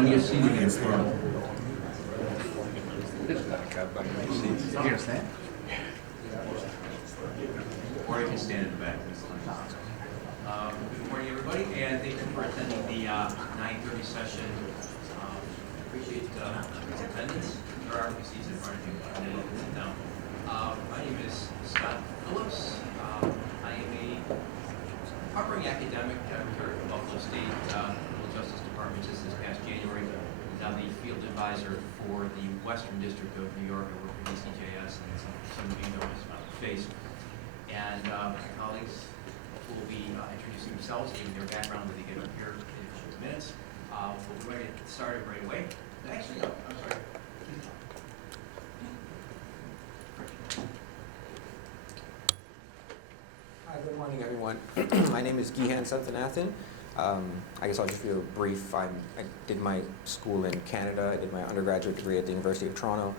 plenty of seating in front. Or you can stand in the back. Good morning, everybody, and thank you for attending the 9:30 session. Appreciate attendance. There are seats in front of you. Sit down. My name is Scott Phillips. I am a covering academic here at Buffalo State Criminal Justice Department just this past January. I'm the field advisor for the Western District of New York. I work for DCJS, and some of you know us about the face. And my colleagues will be introducing themselves, giving their background when they get up here in a few minutes. We'll be ready to get started right away. Actually, no, I'm sorry. Hi, good morning, everyone. My name is Gihan Santhanathan. I guess I'll just be brief. I did my school in Canada. I did my undergraduate degree at the University of Toronto,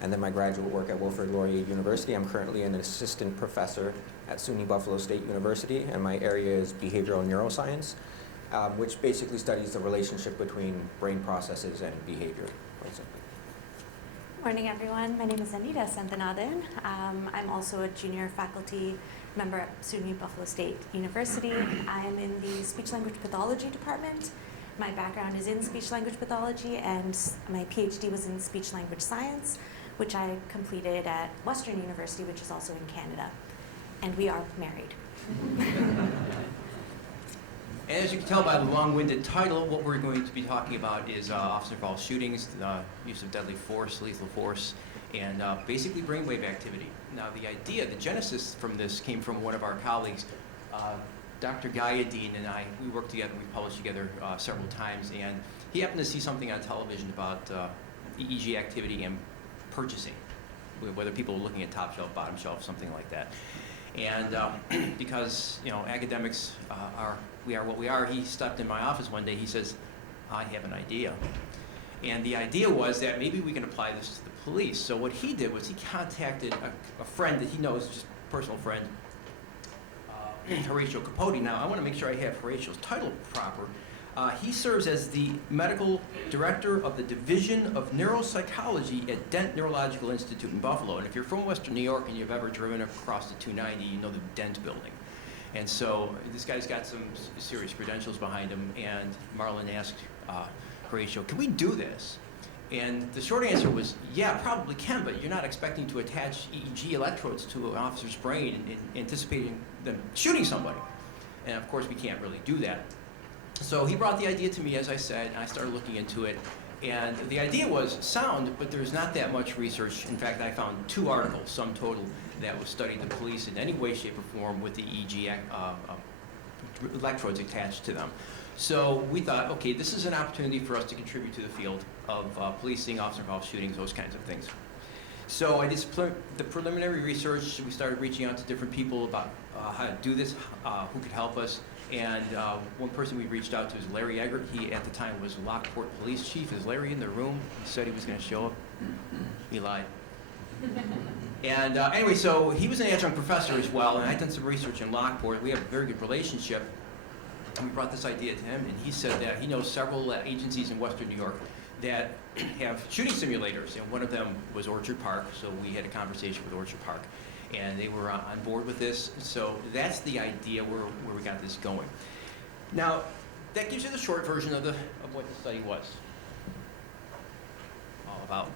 and then my graduate work at Wilfrid Laurier University. I'm currently an assistant professor at SUNY Buffalo State University, and my area is behavioral neuroscience, which basically studies the relationship between brain processes and behavior, quite simply. Morning, everyone. My name is Anita Santhanathan. I'm also a junior faculty member at SUNY Buffalo State University. I'm in the speech-language pathology department. My background is in speech-language pathology, and my PhD was in speech-language science, which I completed at Western University, which is also in Canada. And we are married. And as you can tell by the long-winded title, what we're going to be talking about is officer-involved shootings, the use of deadly force, lethal force, and basically brainwave activity. Now, the genesis from this came from one of our colleagues, Dr. Gayadeen and I. We worked together, we published together several times, and he happened to see something on television about EEG activity and purchasing, whether people were looking at top shelf, bottom shelf, something like that. And because, academics we are what we are, he stepped in my office one day, he says, I have an idea. And the idea was that maybe we can apply this to the police. So what he did was he contacted a friend that he knows, just a personal friend, Horatio Capote. Now, I want to make sure I have Horatio's title proper. He serves as the medical director of the Division of Neuropsychology at Dent Neurological Institute in Buffalo. And if you're from Western New York and you've ever driven across the 290, you know the Dent building. And so this guy's got some serious credentials behind him. And Marlon asked Horatio, can we do this? And the short answer was, yeah, probably can, but you're not expecting to attach EEG electrodes to an officer's brain and anticipating them shooting somebody. And of course, we can't really do that. So he brought the idea to me, as I said, and I started looking into it. And the idea was sound, but there's not that much research. In fact, I found 2 articles, sum total, that was studied the police in any way, shape, or form with the EEG electrodes attached to them. So we thought, okay, this is an opportunity for us to contribute to the field of policing, officer-involved shootings, those kinds of things. So I did the preliminary research. We started reaching out to different people about how to do this, who could help us. And one person we reached out to is Larry Eggert. He, at the time, was Lockport Police Chief. Is Larry in the room? He said he was going to show up. He lied. And anyway, so he was an adjunct professor as well, and I'd done some research in Lockport. We have a very good relationship. And we brought this idea to him, and he said that he knows several agencies in Western New York that have shooting simulators, and one of them was Orchard Park, so we had a conversation with Orchard Park, and they were on board with this. So that's the idea where we got this going. Now, that gives you the short version of what the study was all about.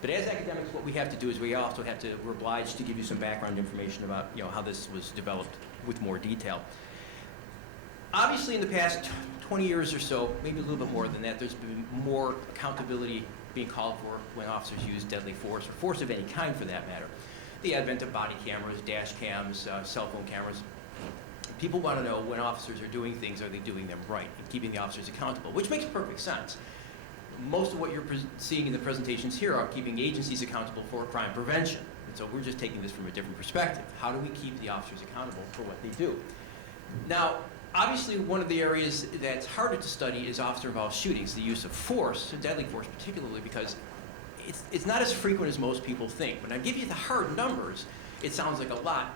But as academics, what we have to do is we're obliged to give you some background information about how this was developed with more detail. Obviously, in the past 20 years or so, maybe a little bit more than that, there's been more accountability being called for when officers use deadly force, or force of any kind for that matter. The advent of body cameras, dash cams, cell phone cameras. People want to know when officers are doing things, are they doing them right, and keeping the officers accountable, which makes perfect sense. Most of what you're seeing in the presentations here are keeping agencies accountable for crime prevention. And so we're just taking this from a different perspective. How do we keep the officers accountable for what they do? Now, obviously, one of the areas that's harder to study is officer-involved shootings, the use of force, deadly force particularly, because it's not as frequent as most people think. When I give you the hard numbers, it sounds like a lot,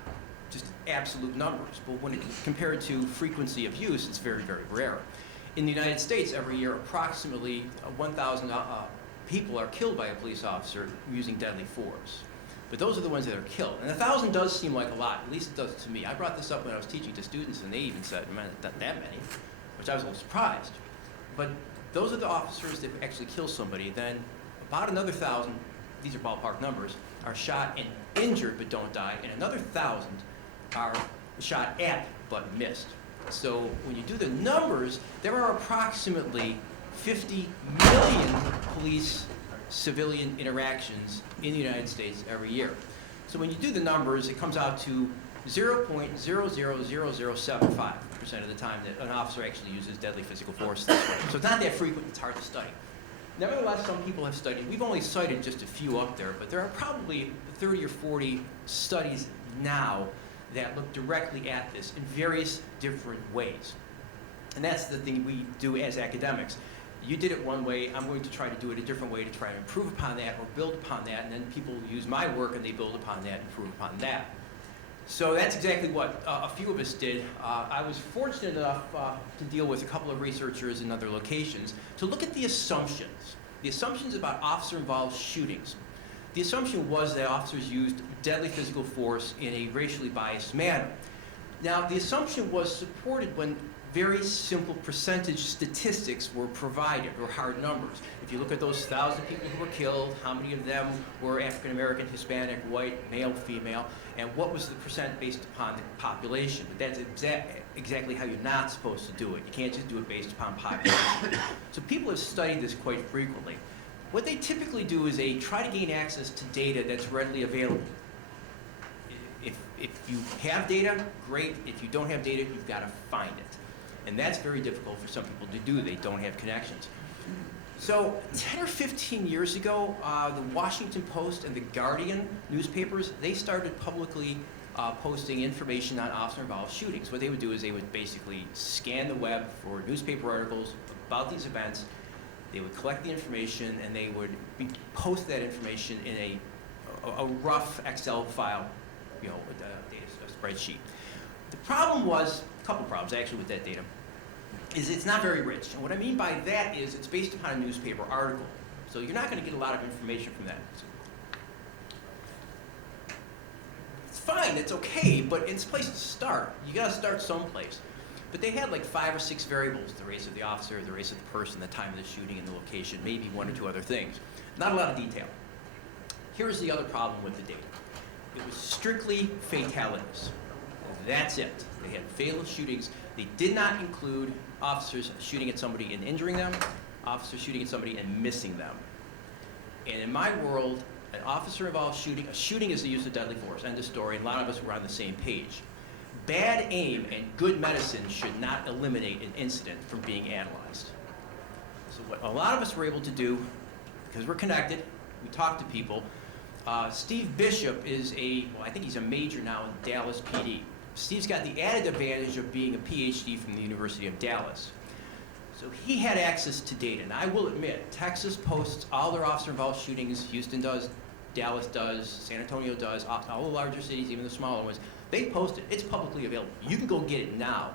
just absolute numbers. But when compared to frequency of use, it's very, very rare. In the United States, every year, approximately 1,000 people are killed by a police officer using deadly force. But those are the ones that are killed. And 1,000 does seem like a lot, at least it does to me. I brought this up when I was teaching to students, and they even said, man, not that many, which I was a little surprised. But those are the officers that actually kill somebody. Then about another 1,000, these are ballpark numbers, are shot and injured but don't die, and another 1,000 are shot at but missed. So when you do the numbers, there are approximately 50 million police civilian interactions in the United States every year. So when you do the numbers, it comes out to 0.000075% of the time that an officer actually uses deadly physical force this way. So it's not that frequent, it's hard to study. Nevertheless, some people have studied, we've only cited just a few up there, but there are probably 30 or 40 studies now that look directly at this in various different ways. And that's the thing we do as academics. You did it one way, I'm going to try to do it a different way to try to improve upon that or build upon that, and then people use my work and they build upon that and improve upon that. So that's exactly what a few of us did. I was fortunate enough to deal with a couple of researchers in other locations to look at the assumptions about officer-involved shootings. The assumption was that officers used deadly physical force in a racially biased manner. Now, the assumption was supported when very simple percentage statistics were provided, or hard numbers. If you look at those 1,000 people who were killed, how many of them were African American, Hispanic, white, male, female, and what was the percent based upon the population? But that's exactly how you're not supposed to do it. You can't just do it based upon population. So people have studied this quite frequently. What they typically do is they try to gain access to data that's readily available. If you have data, great. If you don't have data, you've got to find it. And that's very difficult for some people to do. They don't have connections. So 10 or 15 years ago, the Washington Post and the Guardian newspapers, they started publicly posting information on officer-involved shootings. What they would do is they would basically scan the web for newspaper articles about these events. They would collect the information, and they would post that information in a rough Excel file, a spreadsheet. The problem was, a couple problems actually with that data, is it's not very rich. And what I mean by that is it's based upon a newspaper article. So you're not going to get a lot of information from that. It's fine, it's okay, but it's a place to start. You got to start someplace. But they had like 5 or 6 variables: the race of the officer, the race of the person, the time of the shooting, and the location, maybe 1 or 2 other things. Not a lot of detail. Here's the other problem with the data. It was strictly fatalities. That's it. They had fatal shootings. They did not include officers shooting at somebody and injuring them, officers shooting at somebody and missing them. And in my world, an officer-involved shooting, a shooting is the use of deadly force, end of story, and a lot of us were on the same page. Bad aim and good medicine should not eliminate an incident from being analyzed. So what a lot of us were able to do, because we're connected, we talk to people. Steve Bishop is I think he's a major now in Dallas PD. Steve's got the added advantage of being a PhD from the University of Dallas. So he had access to data. And I will admit, Texas posts all their officer-involved shootings. Houston does, Dallas does, San Antonio does, all the larger cities, even the smaller ones. They post it. It's publicly available. You can go get it now.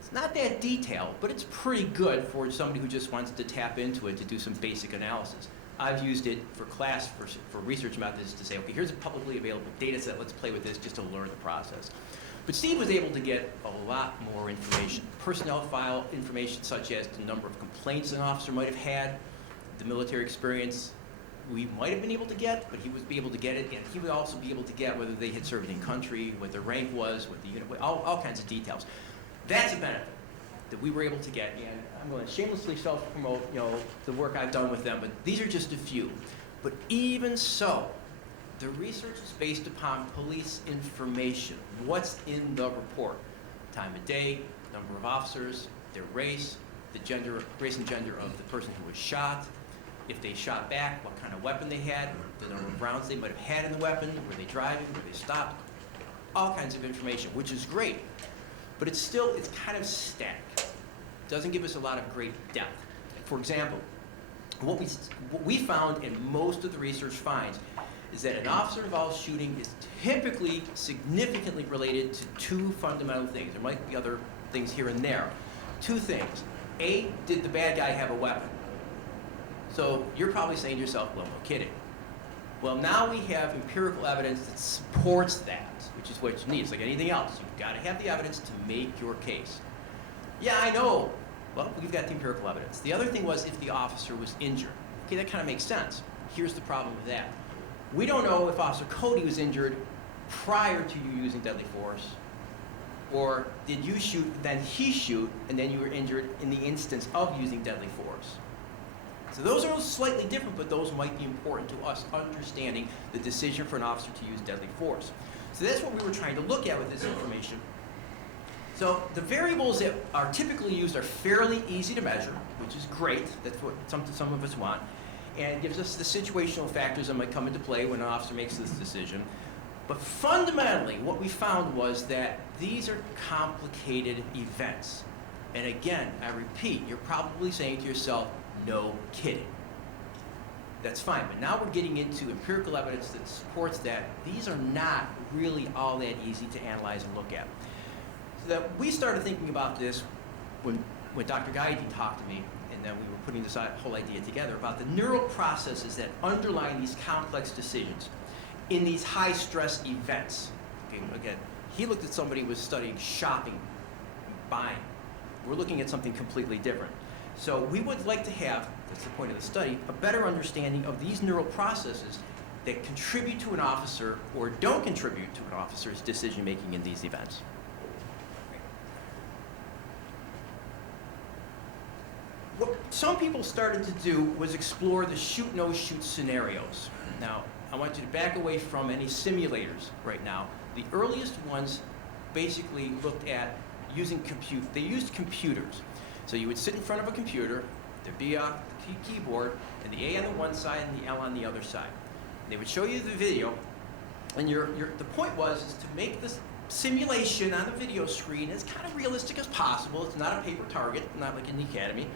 It's not that detailed, but it's pretty good for somebody who just wants to tap into it to do some basic analysis. I've used it for class, for research methods to say, okay, here's a publicly available data set. Let's play with this just to learn the process. But Steve was able to get a lot more information. Personnel file information such as the number of complaints an officer might have had, the military experience we might have been able to get, but he would be able to get it, and he would also be able to get whether they had served in country, what their rank was, what the unit, all kinds of details. That's a benefit that we were able to get, and I'm going to shamelessly self-promote, the work I've done with them, but these are just a few. But even so, the research is based upon police information. What's in the report? Time of day, number of officers, their race, the gender, race and gender of the person who was shot, if they shot back, what kind of weapon they had, the number of rounds they might have had in the weapon, were they driving, were they stopped, all kinds of information, which is great. But it's kind of static. It doesn't give us a lot of great depth. For example, what we found, and most of the research finds, is that an officer-involved shooting is typically significantly related to 2 fundamental things. There might be other things here and there. 2 things. A, did the bad guy have a weapon? So you're probably saying to yourself, well, no kidding. Well, now we have empirical evidence that supports that, which is what you need. It's like anything else. You've got to have the evidence to make your case. Yeah, I know. Well, we've got the empirical evidence. The other thing was if the officer was injured. Okay, that kind of makes sense. Here's the problem with that. We don't know if Officer Cody was injured prior to you using deadly force, or did you shoot, then he shoot, and then you were injured in the instance of using deadly force. So those are slightly different, but those might be important to us understanding the decision for an officer to use deadly force. So that's what we were trying to look at with this information. So the variables that are typically used are fairly easy to measure, which is great. That's what some of us want. And it gives us the situational factors that might come into play when an officer makes this decision. But fundamentally, what we found was that these are complicated events. And again, I repeat, you're probably saying to yourself, no kidding. That's fine, but now we're getting into empirical evidence that supports that these are not really all that easy to analyze and look at. So that we started thinking about this when Dr. Gaidi talked to me, and then we were putting this whole idea together about the neural processes that underlie these complex decisions in these high-stress events. Okay, again, he looked at somebody who was studying shopping, buying. We're looking at something completely different. So we would like to have, that's the point of the study, a better understanding of these neural processes that contribute to an officer or don't contribute to an officer's decision-making in these events. What some people started to do was explore the shoot, no shoot scenarios. Now, I want you to back away from any simulators right now. The earliest ones basically looked at using they used computers. So you would sit in front of a computer, there'd be a keyboard, and the A on the one side and the L on the other side. They would show you the video, and the point was to make this simulation on the video screen as kind of realistic as possible. It's not a paper target, not like in the academy.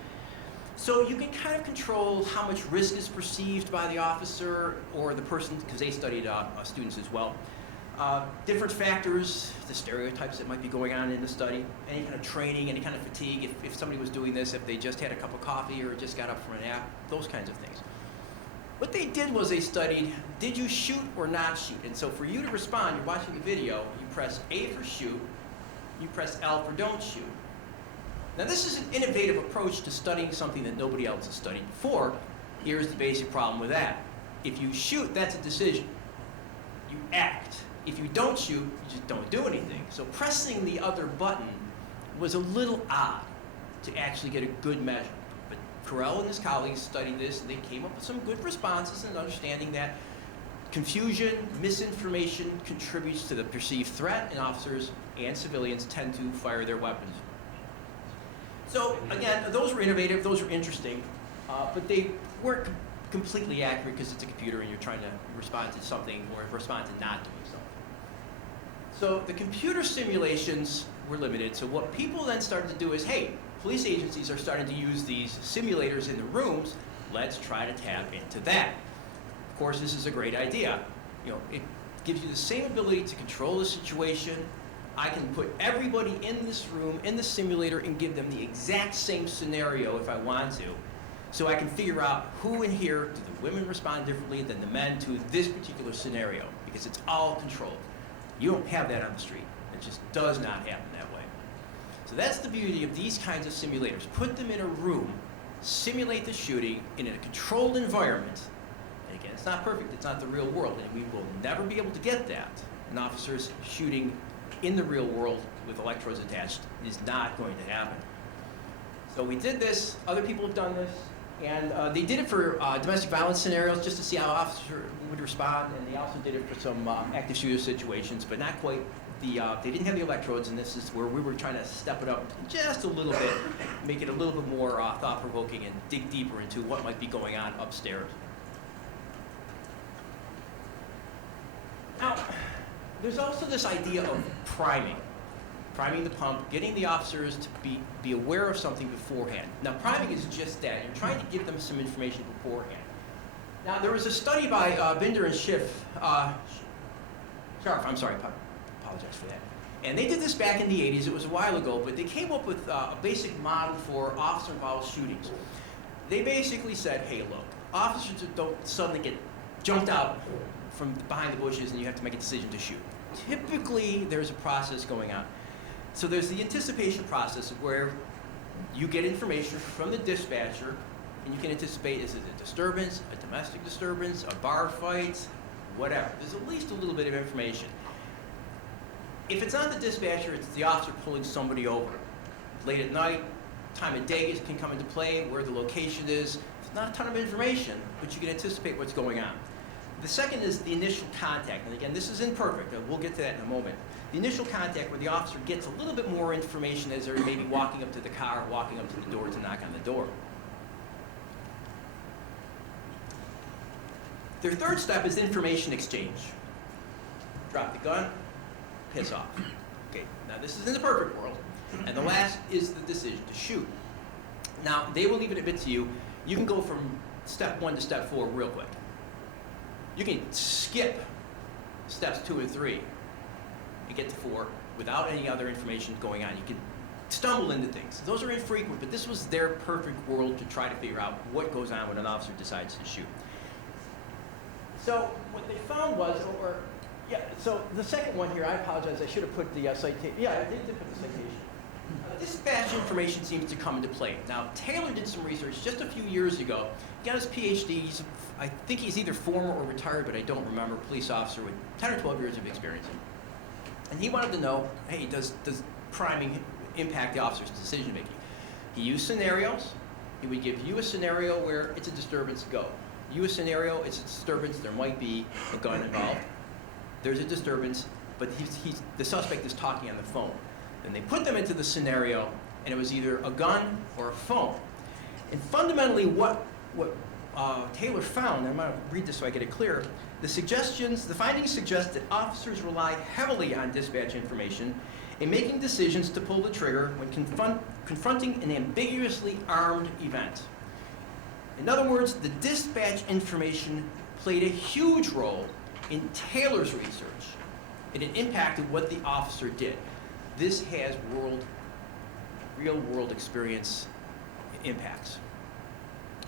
So you can kind of control how much risk is perceived by the officer or the person, because they studied students as well. Different factors, the stereotypes that might be going on in the study, any kind of training, any kind of fatigue, if somebody was doing this, if they just had a cup of coffee or just got up from a nap, those kinds of things. What they did was they studied, did you shoot or not shoot? And so for you to respond, you're watching the video, you press A for shoot, you press L for don't shoot. Now this is an innovative approach to studying something that nobody else has studied before. Here's the basic problem with that. If you shoot, that's a decision. You act. If you don't shoot, you just don't do anything. So pressing the other button was a little odd to actually get a good measure. But Carell and his colleagues studied this, and they came up with some good responses and understanding that confusion, misinformation contributes to the perceived threat, and officers and civilians tend to fire their weapons. So again, those were innovative, those were interesting, but they weren't completely accurate because it's a computer and you're trying to respond to something or respond to not doing something. So the computer simulations were limited, so what people then started to do is, hey, police agencies are starting to use these simulators in the rooms, let's try to tap into that. Of course, this is a great idea. You know, it gives you the same ability to control the situation. I can put everybody in this room, in the simulator, and give them the exact same scenario if I want to. So I can figure out who in here, do the women respond differently than the men to this particular scenario, because it's all controlled. You don't have that on the street. It just does not happen that way. So that's the beauty of these kinds of simulators. Put them in a room, simulate the shooting in a controlled environment. And again, it's not perfect, it's not the real world, and we will never be able to get that. An officer's shooting in the real world with electrodes attached is not going to happen. So we did this, other people have done this, and they did it for domestic violence scenarios just to see how officers would respond, and they also did it for some active shooter situations, but not quite. They didn't have the electrodes, and this is where we were trying to step it up just a little bit, make it a little bit more thought-provoking and dig deeper into what might be going on upstairs. Now, there's also this idea of priming the pump, getting the officers to be aware of something beforehand. Now, priming is just that. You're trying to give them some information beforehand. Now, there was a study by Binder and Scharf, I'm sorry, apologize for that. And they did this back in the 80s, it was a while ago, but they came up with a basic model for officer-involved shootings. They basically said, hey, look, officers don't suddenly get jumped out from behind the bushes and you have to make a decision to shoot. Typically, there's a process going on. So there's the anticipation process where you get information from the dispatcher and you can anticipate, is it a disturbance, a domestic disturbance, a bar fight, whatever. There's at least a little bit of information. If it's not the dispatcher, it's the officer pulling somebody over. Late at night, time of day can come into play, where the location is. It's not a ton of information, but you can anticipate what's going on. The second is the initial contact. And again, this is imperfect, and we'll get to that in a moment. The initial contact where the officer gets a little bit more information as they're maybe walking up to the car, walking up to the door to knock on the door. Their third step is information exchange. Drop the gun, piss off. Okay, now this is in the perfect world. And the last is the decision to shoot. Now, they will leave it a bit to you. You can go from step 1 to step 4 real quick. You can skip steps 2 and 3 and get to 4 without any other information going on. You can stumble into things. Those are infrequent, but this was their perfect world to try to figure out what goes on when an officer decides to shoot. So what they found was, so the second one here, I apologize, I should have put the citation. Yeah, I did put the citation. Dispatch information seems to come into play. Now, Taylor did some research just a few years ago. He got his PhD. I think he's either former or retired, but I don't remember, police officer with 10 or 12 years of experience. And he wanted to know, hey, does priming impact the officer's decision making? He used scenarios. He would give you a scenario where it's a disturbance, go. You a scenario, it's a disturbance, there might be a gun involved. There's a disturbance, but the suspect is talking on the phone. And they put them into the scenario, and it was either a gun or a phone. And fundamentally, what Taylor found, and I'm going to read this so I get it clear, the findings suggest that officers rely heavily on dispatch information in making decisions to pull the trigger when confronting an ambiguously armed event. In other words, the dispatch information played a huge role in Taylor's research, and it impacted what the officer did. This has real-world experience impacts.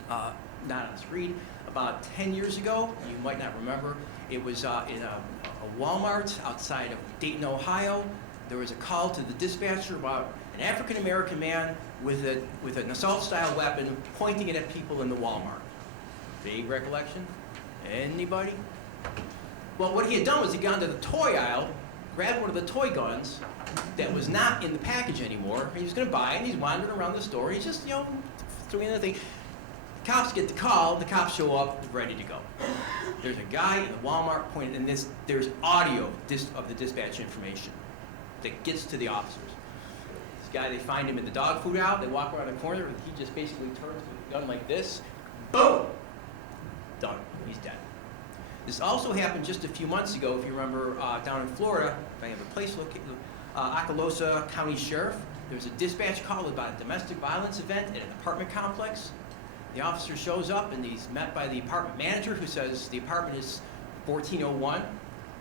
Not on the screen. About 10 years ago, you might not remember, it was in a Walmart outside of Dayton, Ohio. There was a call to the dispatcher about an African-American man with an assault-style weapon pointing it at people in the Walmart. Vague recollection? Anybody? Well, what he had done was he'd gone to the toy aisle, grabbed one of the toy guns that was not in the package anymore. He was going to buy it, and he's wandering around the store. He's just, throwing in the thing. Cops get the call. The cops show up, ready to go. There's a guy in the Walmart pointing, and there's audio of the dispatch information that gets to the officers. This guy, they find him in the dog food aisle. They walk around the corner, and he just basically turns with the gun like this. Boom! Done. He's dead. This also happened just a few months ago, if you remember, down in Florida. I have a place located, Okaloosa County Sheriff. There was a dispatch call about a domestic violence event at an apartment complex. The officer shows up and he's met by the apartment manager who says the apartment is 1401.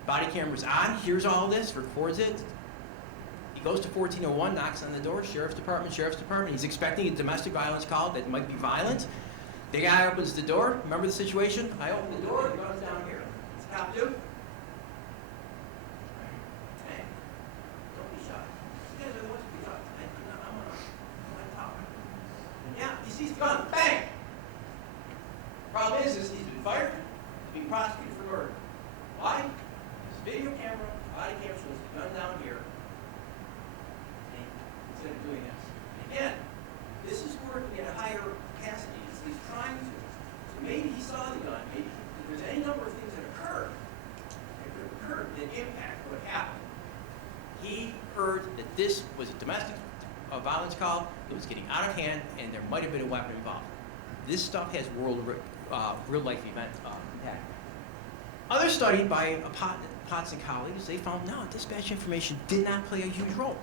Body camera's on, hears all this, records it. He goes to 1401, knocks on the door, sheriff's department. He's expecting a domestic violence call that might be violent. The guy opens the door. Remember the situation? I open the door, the gun's down here. What's the cop do? Hey, don't be shy. You guys are the ones who be shy. I'm talking. Yeah, he sees the gun. Bang! Problem is he's been fired. He's being prosecuted for murder. Why? His video camera, body camera shows the gun down here. Instead of doing this. Again, this is working at a higher capacity. He's trying to. So maybe he saw the gun. Maybe there's any number of things that occurred that impact what happened. He heard that this was a domestic violence call. It was getting out of hand, and there might have been a weapon involved. This stuff has real-life event impact. Other study by Potts and colleagues, they found no, dispatch information did not play a huge role.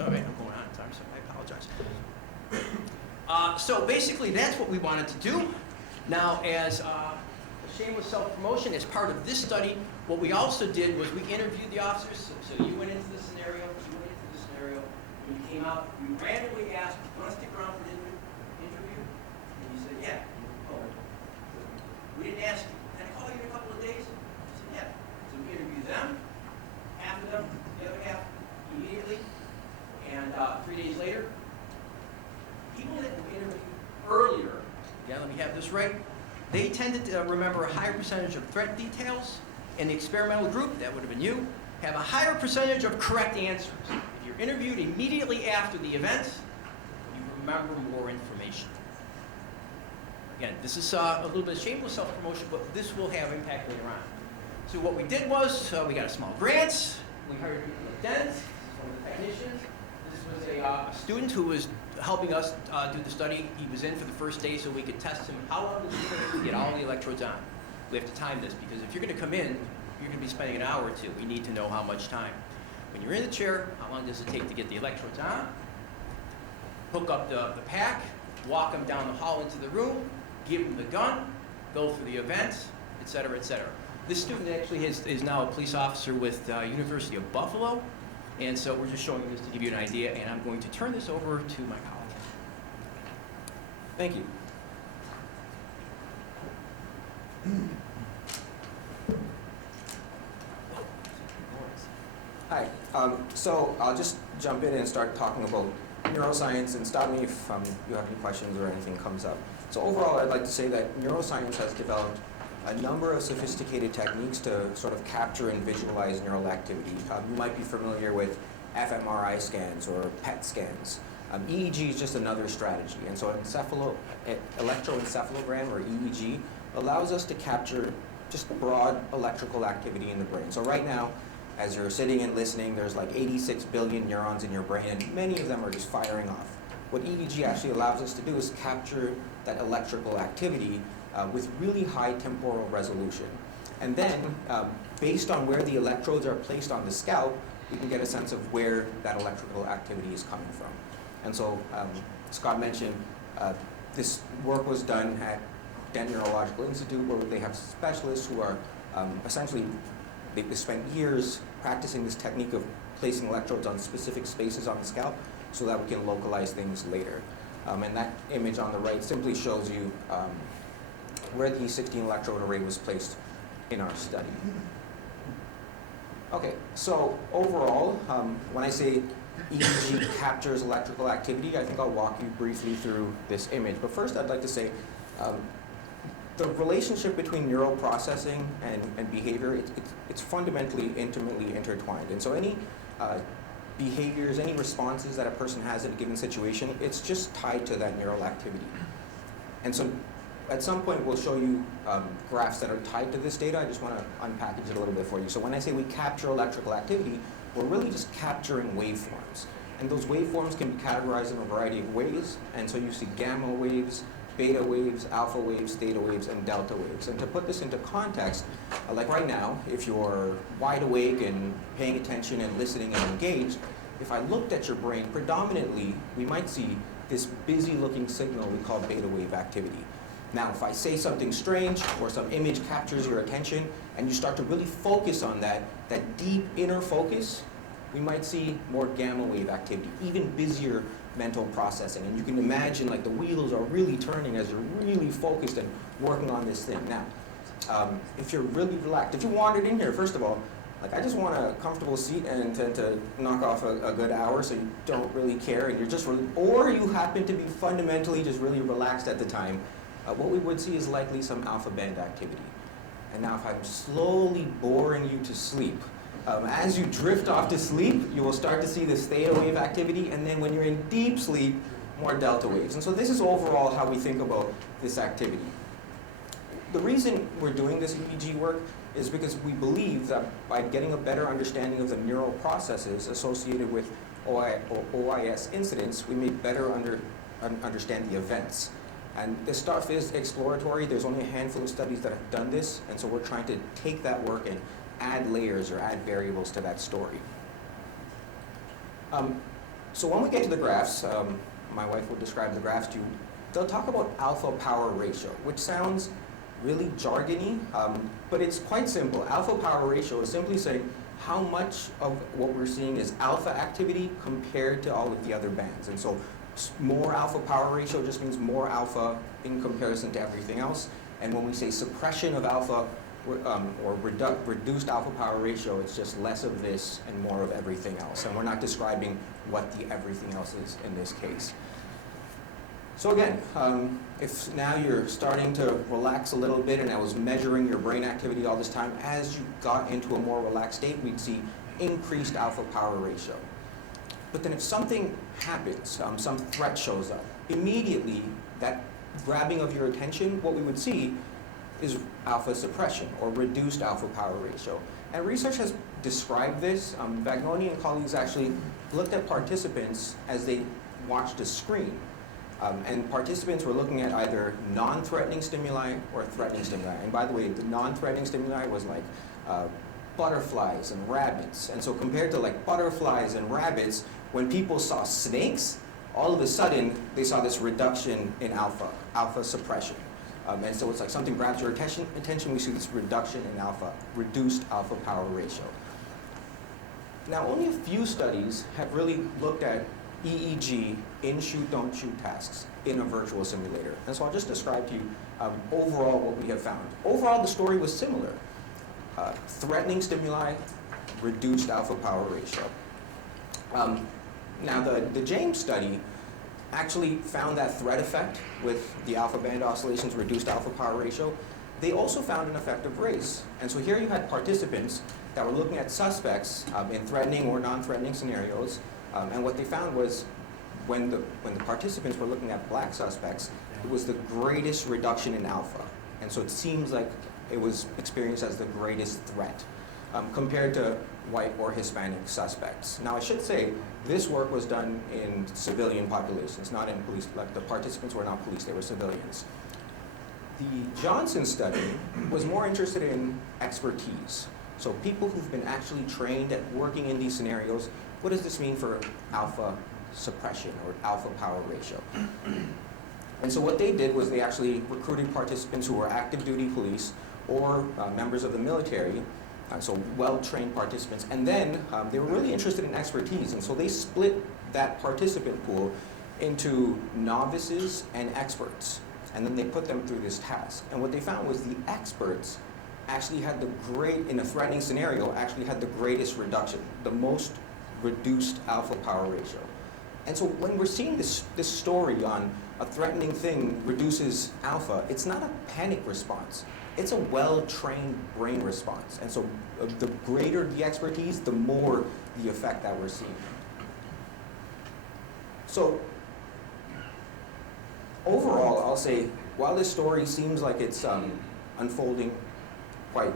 All right, I'm going on in time, so I apologize. So basically, that's what we wanted to do. Now, as a shameless self-promotion, as part of this study, What we also did was we interviewed the officers. So you went into the scenario, When you came out, we randomly asked, "Do you want to stick around for the interview?" And you said, "Yeah." Oh. We didn't ask you, "Can I call you in a couple of days?" You said, "Yeah." So we interviewed them, half of them, the other half immediately, and 3 days later, people that were interviewed earlier, yeah, let me have this right, they tended to remember a higher percentage of threat details. In the experimental group, that would have been you, have a higher percentage of correct answers. If you're interviewed immediately after the event, you remember more information. Again, this is a little bit of shameless self-promotion, but this will have impact later on. So what we did was, we got a small grant, we hired people like Dennis, this is one of the technicians. This was a student who was helping us do the study. He was in for the first day so we could test him. How long does it take to get all the electrodes on? We have to time this, because if you're going to come in, you're going to be spending an hour or two. We need to know how much time. When you're in the chair, how long does it take to get the electrodes on? Hook up the pack, walk them down the hall into the room, give them the gun, go through the event, et cetera, et cetera. This student actually is now a police officer with University of Buffalo, and so we're just showing you this to give you an idea, and I'm going to turn this over to my colleague. Thank you. Hi. So I'll just jump in and start talking about neuroscience, and stop me if you have any questions or anything comes up. So overall, I'd like to say that neuroscience has developed a number of sophisticated techniques to sort of capture and visualize neural activity. You might be familiar with fMRI scans or PET scans. EEG is just another strategy, and so electroencephalogram, or EEG, allows us to capture just broad electrical activity in the brain. So right now, as you're sitting and listening, there's like 86 billion neurons in your brain, and many of them are just firing off. What EEG actually allows us to do is capture that electrical activity with really high temporal resolution. And then, based on where the electrodes are placed on the scalp, we can get a sense of where that electrical activity is coming from. And so, Scott mentioned this work was done at Dent Neurological Institute, where they have specialists who are essentially, they spent years practicing this technique of placing electrodes on specific spaces on the scalp so that we can localize things later. And that image on the right simply shows you where the 16 electrode array was placed in our study. Okay, so overall, when I say EEG captures electrical activity, I think I'll walk you briefly through this image. But first, I'd like to say the relationship between neural processing and behavior, it's fundamentally intimately intertwined. And so any behaviors, any responses that a person has in a given situation, it's just tied to that neural activity. And so at some point, we'll show you graphs that are tied to this data. I just want to unpackage it a little bit for you. So when I say we capture electrical activity, we're really just capturing waveforms. And those waveforms can be categorized in a variety of ways. And so you see gamma waves, beta waves, alpha waves, theta waves, and delta waves. And to put this into context, like right now, if you're wide awake and paying attention and listening and engaged, if I looked at your brain, predominantly, we might see this busy-looking signal we call beta wave activity. Now, if I say something strange or some image captures your attention and you start to really focus on that deep inner focus, we might see more gamma wave activity, even busier mental processing. And you can imagine like the wheels are really turning as you're really focused and working on this thing. Now, if you're really relaxed, if you wandered in here, first of all, like I just want a comfortable seat and intend to knock off a good hour so you don't really care and you're just really, or you happen to be fundamentally just really relaxed at the time, what we would see is likely some alpha band activity. And now if I'm slowly boring you to sleep, as you drift off to sleep, you will start to see this theta wave activity, and then when you're in deep sleep, more delta waves. And so this is overall how we think about this activity. The reason we're doing this EEG work is because we believe that by getting a better understanding of the neural processes associated with OIS incidents, we may better understand the events. And this stuff is exploratory. There's only a handful of studies that have done this, and so we're trying to take that work and add layers or add variables to that story. So when we get to the graphs, my wife will describe the graphs to you. They'll talk about alpha power ratio, which sounds really jargony, but it's quite simple. Alpha power ratio is simply saying how much of what we're seeing is alpha activity compared to all of the other bands. And so more alpha power ratio just means more alpha in comparison to everything else. And when we say suppression of alpha or reduced alpha power ratio, it's just less of this and more of everything else. And we're not describing what the everything else is in this case. So again, if now you're starting to relax a little bit, and I was measuring your brain activity all this time, as you got into a more relaxed state, we'd see increased alpha power ratio. But then if something happens, some threat shows up, immediately that grabbing of your attention, what we would see is alpha suppression or reduced alpha power ratio. And research has described this. Vagnoni and colleagues actually looked at participants as they watched a screen. And participants were looking at either non-threatening stimuli or threatening stimuli. And by the way, the non-threatening stimuli was like butterflies and rabbits. And so compared to like butterflies and rabbits, when people saw snakes, all of a sudden they saw this reduction in alpha suppression. And so it's like something grabs your attention, we see this reduction in reduced alpha power ratio. Now, only a few studies have really looked at EEG in shoot, don't shoot tasks in a virtual simulator. And so I'll just describe to you overall what we have found. Overall, the story was similar. Threatening stimuli, reduced alpha power ratio. Now, the James study actually found that threat effect with the alpha band oscillations, reduced alpha power ratio. They also found an effect of race. And so here you had participants that were looking at suspects in threatening or non-threatening scenarios. And what they found was when the participants were looking at black suspects, it was the greatest reduction in alpha. And so it seems like it was experienced as the greatest threat compared to white or Hispanic suspects. Now, I should say, this work was done in civilian populations, not in police. Like, the participants were not police, they were civilians. The Johnson study was more interested in expertise. So people who've been actually trained at working in these scenarios. What does this mean for alpha suppression or alpha power ratio? And so what they did was they actually recruited participants who were active duty police or members of the military, so well-trained participants. And then they were really interested in expertise. And so they split that participant pool into novices and experts. And then they put them through this task. And what they found was the experts actually had in a threatening scenario, actually had the greatest reduction, the most reduced alpha power ratio. And so when we're seeing this story on a threatening thing reduces alpha, it's not a panic response. It's a well-trained brain response. And so the greater the expertise, the more the effect that we're seeing. So overall, I'll say, while this story seems like it's unfolding quite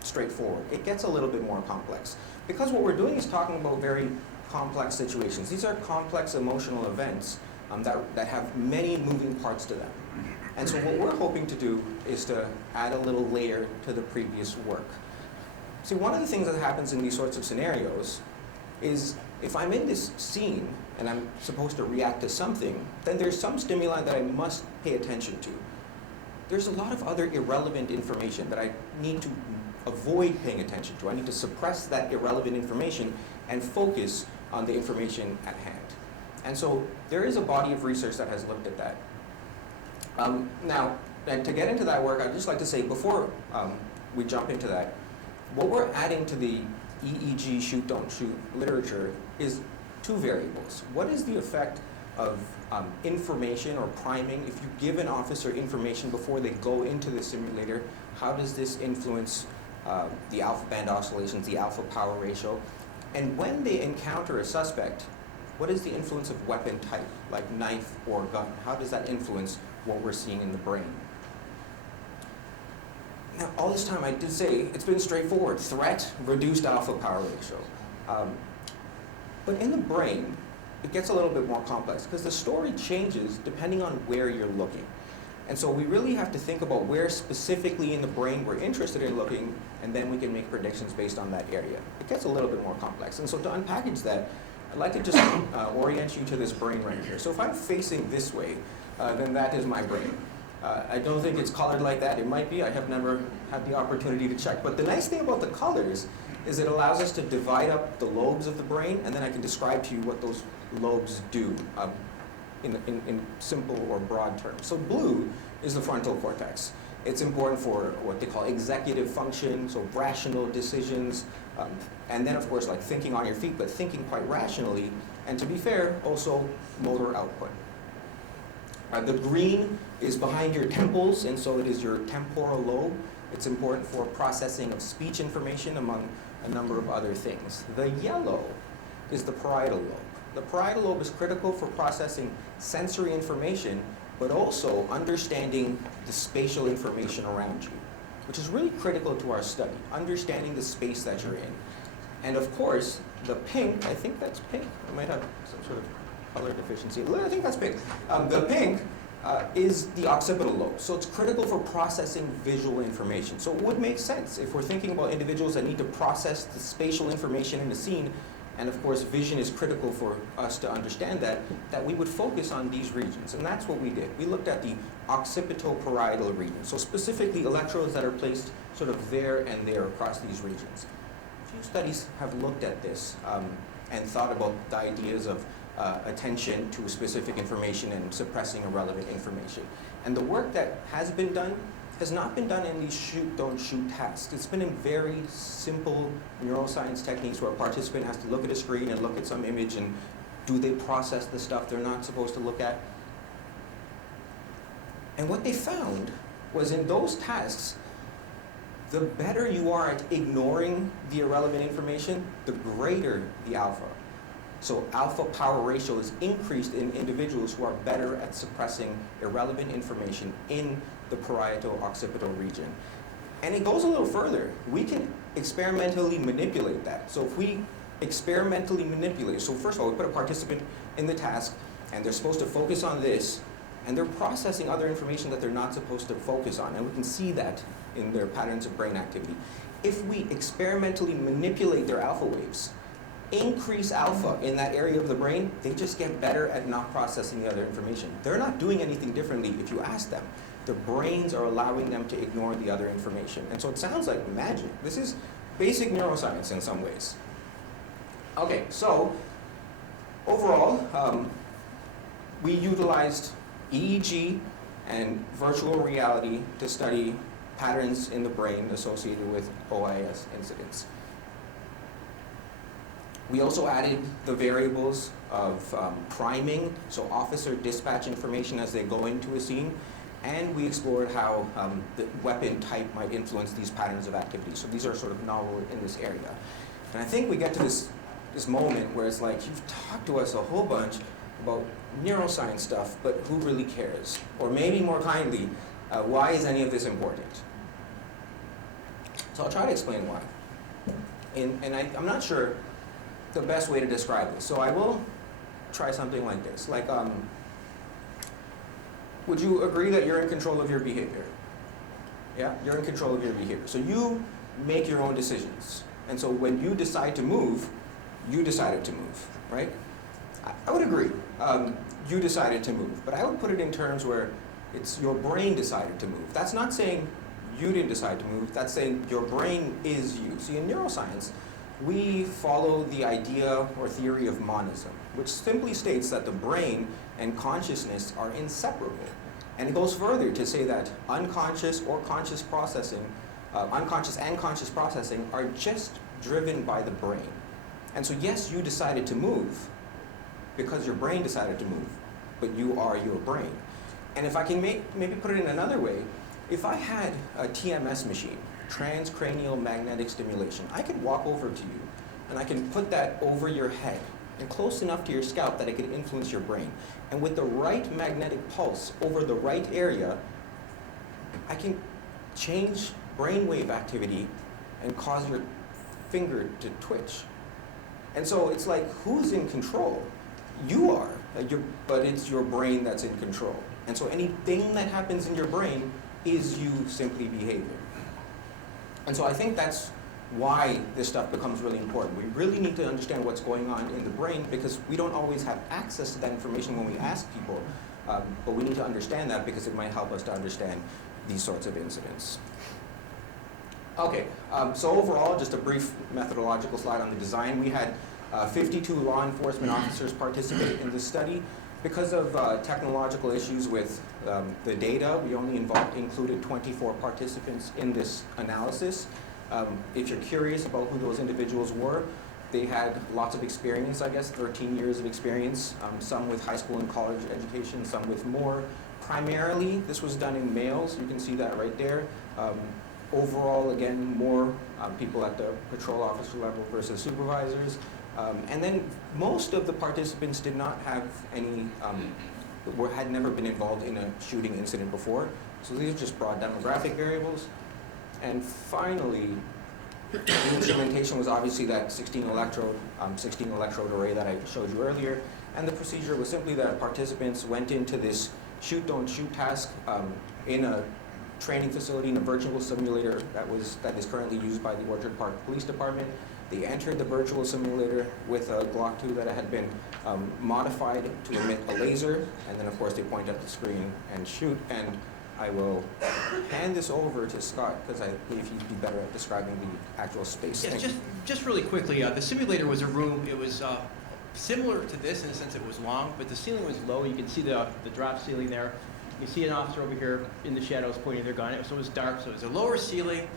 straightforward, it gets a little bit more complex. Because what we're doing is talking about very complex situations. These are complex emotional events that have many moving parts to them. And so what we're hoping to do is to add a little layer to the previous work. See, one of the things that happens in these sorts of scenarios is if I'm in this scene and I'm supposed to react to something, then there's some stimuli that I must pay attention to. There's a lot of other irrelevant information that I need to avoid paying attention to. I need to suppress that irrelevant information and focus on the information at hand. And so there is a body of research that has looked at that. Now, and to get into that work, I'd just like to say, before we jump into that, what we're adding to the EEG shoot, don't shoot literature is two variables. What is the effect of information or priming? If you give an officer information before they go into the simulator, how does this influence the alpha band oscillations, the alpha power ratio? And when they encounter a suspect, what is the influence of weapon type, like knife or gun? How does that influence what we're seeing in the brain? Now, all this time I did say it's been straightforward. Threat, reduced alpha power ratio. But in the brain, it gets a little bit more complex because the story changes depending on where you're looking. And so we really have to think about where specifically in the brain we're interested in looking, and then we can make predictions based on that area. It gets a little bit more complex. And so to unpackage that, I'd like to just orient you to this brain right here. So if I'm facing this way, then that is my brain. I don't think it's colored like that. It might be. I have never had the opportunity to check. But the nice thing about the colors is it allows us to divide up the lobes of the brain, and then I can describe to you what those lobes do in simple or broad terms. So blue is the frontal cortex. It's important for what they call executive function, so rational decisions, and then of course like thinking on your feet, but thinking quite rationally, and to be fair, also motor output. The green is behind your temples, and so it is your temporal lobe. It's important for processing of speech information, among a number of other things. The yellow is the parietal lobe. The parietal lobe is critical for processing sensory information, but also understanding the spatial information around you, which is really critical to our study, understanding the space that you're in. And of course, the pink, I think that's pink. I might have some sort of color deficiency. I think that's pink. The pink is the occipital lobe. So it's critical for processing visual information. So it would make sense if we're thinking about individuals that need to process the spatial information in the scene, and of course vision is critical for us to understand that we would focus on these regions. And that's what we did. We looked at the occipitoparietal region. So specifically electrodes that are placed sort of there and there across these regions. A few studies have looked at this and thought about the ideas of attention to specific information and suppressing irrelevant information. And the work that has been done has not been done in these shoot, don't shoot tasks. It's been in very simple neuroscience techniques where a participant has to look at a screen and look at some image, and do they process the stuff they're not supposed to look at? And what they found was in those tasks, the better you are at ignoring the irrelevant information, the greater the alpha. So alpha power ratio is increased in individuals who are better at suppressing irrelevant information in the parieto-occipital region. And it goes a little further. We can experimentally manipulate that. So if we experimentally manipulate, so first of all, we put a participant in the task, and they're supposed to focus on this, and they're processing other information that they're not supposed to focus on, and we can see that in their patterns of brain activity. If we experimentally manipulate their alpha waves, increase alpha in that area of the brain, they just get better at not processing the other information. They're not doing anything differently if you ask them. Their brains are allowing them to ignore the other information. And so it sounds like magic. This is basic neuroscience in some ways. Okay, so overall, we utilized EEG and virtual reality to study patterns in the brain associated with OIS incidents. We also added the variables of priming, so officer dispatch information as they go into a scene, and we explored how the weapon type might influence these patterns of activity. So these are sort of novel in this area. And I think we get to this moment where it's like, you've talked to us a whole bunch about neuroscience stuff, but who really cares? Or maybe more kindly, why is any of this important? So I'll try to explain why. And I'm not sure the best way to describe this. So I will try something like this. Like, would you agree that you're in control of your behavior? Yeah, you're in control of your behavior. So you make your own decisions. And so when you decide to move, you decided to move, right? I would agree. You decided to move. But I would put it in terms where it's your brain decided to move. That's not saying you didn't decide to move. That's saying your brain is you. See, in neuroscience, we follow the idea or theory of monism, which simply states that the brain and consciousness are inseparable. And it goes further to say that unconscious or conscious processing, unconscious and conscious processing are just driven by the brain. And so yes, you decided to move because your brain decided to move, but you are your brain. And if I can maybe put it in another way, if I had a TMS machine, transcranial magnetic stimulation, I could walk over to you and I can put that over your head and close enough to your scalp that it could influence your brain. And with the right magnetic pulse over the right area, I can change brainwave activity and cause your finger to twitch. And so it's like, who's in control? You are, but it's your brain that's in control. And so anything that happens in your brain is you simply behaving. And so I think that's why this stuff becomes really important. We really need to understand what's going on in the brain because we don't always have access to that information when we ask people But we need to understand that because it might help us to understand these sorts of incidents. Okay, so overall, just a brief methodological slide on the design. We had 52 law enforcement officers participate in this study. Because of technological issues with the data, we only included 24 participants in this analysis. If you're curious about who those individuals were, they had lots of experience, I guess, 13 years of experience, some with high school and college education, some with more. Primarily, this was done in males. You can see that right there. Overall, again, more people at the patrol officer level versus supervisors. And then most of the participants did not have any, had never been involved in a shooting incident before. So these are just broad demographic variables. And finally, the instrumentation was obviously that 16 electrode array that I showed you earlier. And the procedure was simply that participants went into this shoot, don't shoot task in a training facility, in a virtual simulator that is currently used by the Orchard Park Police Department. They entered the virtual simulator with a Glock 2 that had been modified to emit a laser, and then of course they point at the screen and shoot. And I will hand this over to Scott because I believe he'd be better at describing the actual space. Yes, just really quickly, the simulator was a room. It was similar to this in the sense it was long, but the ceiling was low. You can see the drop ceiling there. You see an officer over here in the shadows pointing their gun. So it was dark, so it was a lower ceiling,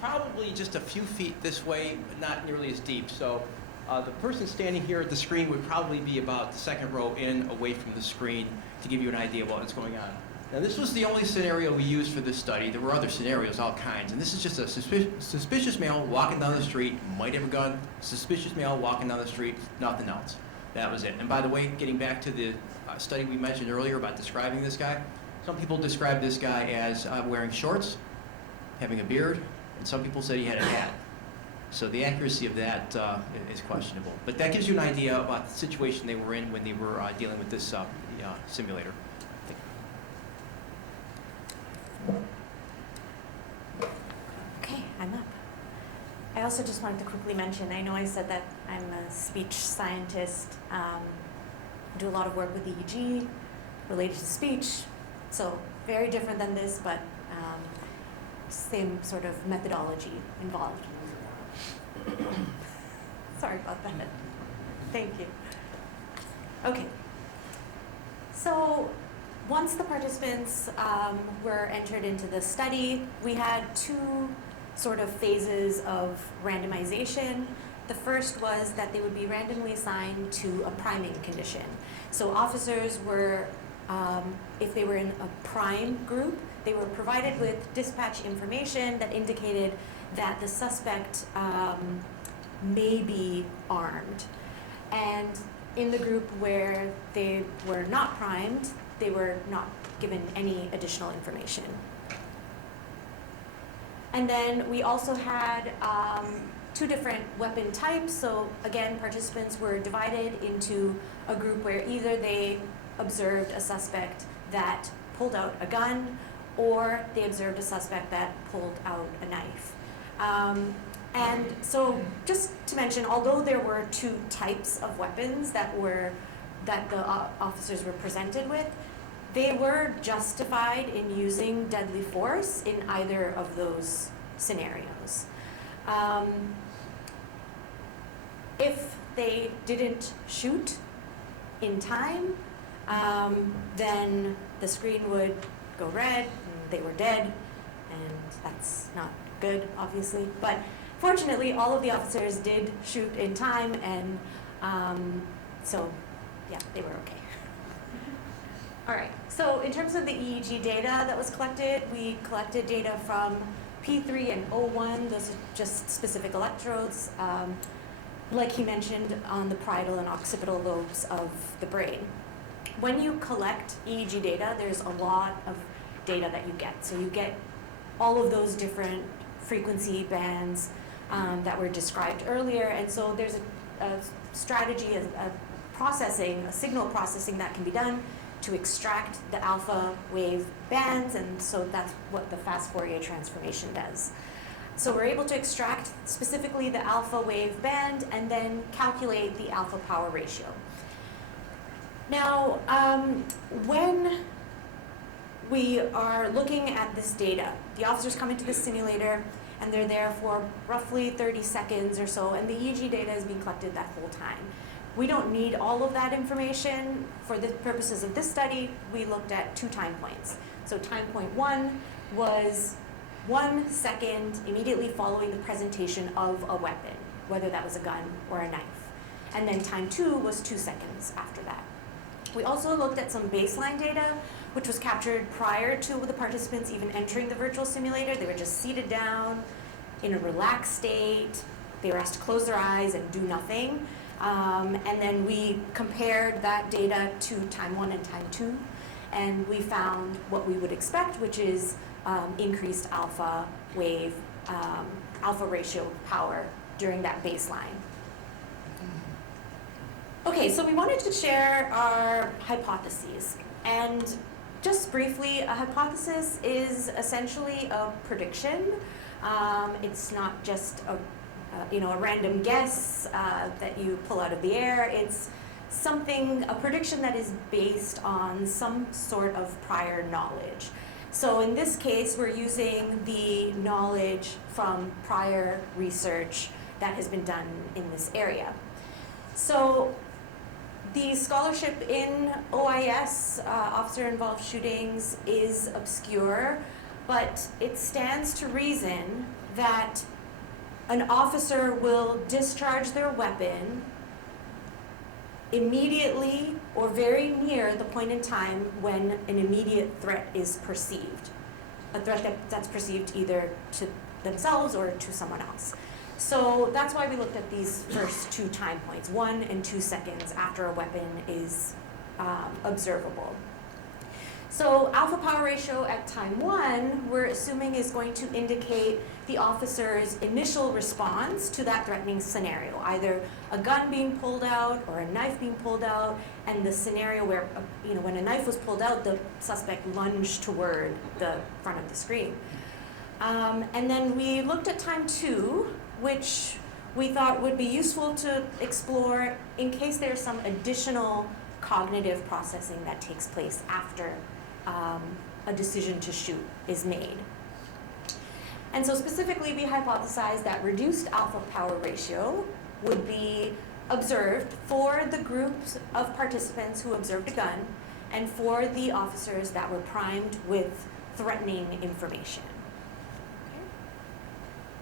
probably just a few feet this way, but not nearly as deep. So the person standing here at the screen would probably be about the second row in, away from the screen, to give you an idea of what's going on. Now, this was the only scenario we used for this study. There were other scenarios, all kinds, and this is just a suspicious male walking down the street, might have a gun, suspicious male walking down the street, nothing else. That was it. And by the way, getting back to the study we mentioned earlier about describing this guy, some people describe this guy as wearing shorts, having a beard, and some people said he had a hat. So the accuracy of that is questionable. But that gives you an idea about the situation they were in when they were dealing with this simulator. Okay, I'm up. I also just wanted to quickly mention, I know I said that I'm a speech scientist, do a lot of work with EEG related to speech, so very different than this, but same sort of methodology involved. Sorry about that. Thank you. Okay. So once the participants were entered into the study, we had two sort of phases of randomization. The first was that they would be randomly assigned to a priming condition. So officers were, if they were in a prime group, they were provided with dispatch information that indicated that the suspect may be armed. And in the group where they were not primed, they were not given any additional information. And then we also had two different weapon types. So again, participants were divided into a group where either they observed a suspect that pulled out a gun, or they observed a suspect that pulled out a knife. And so just to mention, although there were two types of weapons that the officers were presented with, they were justified in using deadly force in either of those scenarios. If they didn't shoot in time, then the screen would go red and they were dead, and that's not good, obviously. But fortunately, all of the officers did shoot in time, and so yeah, they were okay. All right, so in terms of the EEG data that was collected, we collected data from P3 and O1. Those are just specific electrodes, like he mentioned, on the parietal and occipital lobes of the brain. When you collect EEG data, there's a lot of data that you get. So you get all of those different frequency bands that were described earlier, and so there's a strategy, a signal processing that can be done to extract the alpha wave bands, and so that's what the fast Fourier transformation does. So we're able to extract specifically the alpha wave band and then calculate the alpha power ratio. Now, when we are looking at this data, the officers come into the simulator and they're there for roughly 30 seconds or so, and the EEG data is being collected that whole time. We don't need all of that information. For the purposes of this study, we looked at 2 time points. So time point 1 was 1 second immediately following the presentation of a weapon, whether that was a gun or a knife. And then time 2 was 2 seconds after that. We also looked at some baseline data, which was captured prior to the participants even entering the virtual simulator. They were just seated down in a relaxed state. They were asked to close their eyes and do nothing. And then we compared that data to time 1 and time 2, and we found what we would expect, which is increased alpha wave, alpha ratio power during that baseline. Okay, so we wanted to share our hypotheses. And just briefly, a hypothesis is essentially a prediction. It's not just a random guess that you pull out of the air. It's a prediction that is based on some sort of prior knowledge. So in this case, we're using the knowledge from prior research that has been done in this area. So the scholarship in OIS, officer-involved shootings, is obscure, but it stands to reason that an officer will discharge their weapon immediately or very near the point in time when an immediate threat is perceived. A threat that's perceived either to themselves or to someone else. So that's why we looked at these first 2 time points, 1 and 2 seconds after a weapon is observable. So alpha power ratio at time 1, we're assuming is going to indicate the officer's initial response to that threatening scenario, either a gun being pulled out or a knife being pulled out, and the scenario where, when a knife was pulled out, the suspect lunged toward the front of the screen. And then we looked at time 2, which we thought would be useful to explore in case there's some additional cognitive processing that takes place after a decision to shoot is made. And so specifically, we hypothesized that reduced alpha power ratio would be observed for the groups of participants who observed a gun and for the officers that were primed with threatening information.